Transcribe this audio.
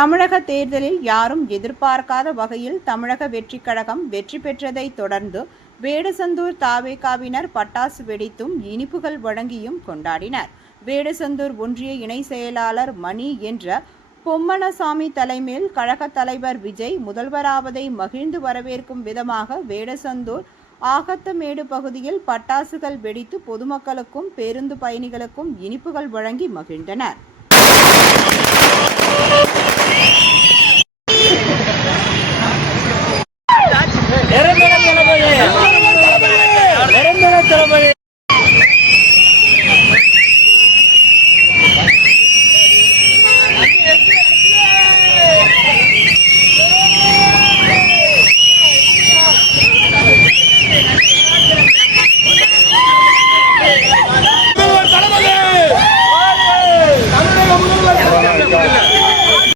தமிழக தேர்தலில் யாரும் எதிர்பார்க்காத வகையில் தமிழக வெற்றிக் கழகம் வெற்றி பெற்றதை தொடர்ந்து வேடசந்தூர் தாவேகாவினர் பட்டாசு வெடித்தும் இனிப்புகள் வழங்கியும் கொண்டாடினர். வேடசந்தூர் ஒன்றிய இணை செயலாளர் மணி என்ற பொம்மனசாமி தலைமையில் கழக தலைவர் விஜய் முதல்வராவதை மகிழ்ந்து வரவேற்கும் விதமாக வேடசந்தூர் ஆகத்தமேடு பகுதியில் பட்டாசுகள் வெடித்து பொதுமக்களுக்கும் பேருந்து பயணிகளுக்கும் இனிப்புகள் வழங்கி மகிழ்ந்தனர்.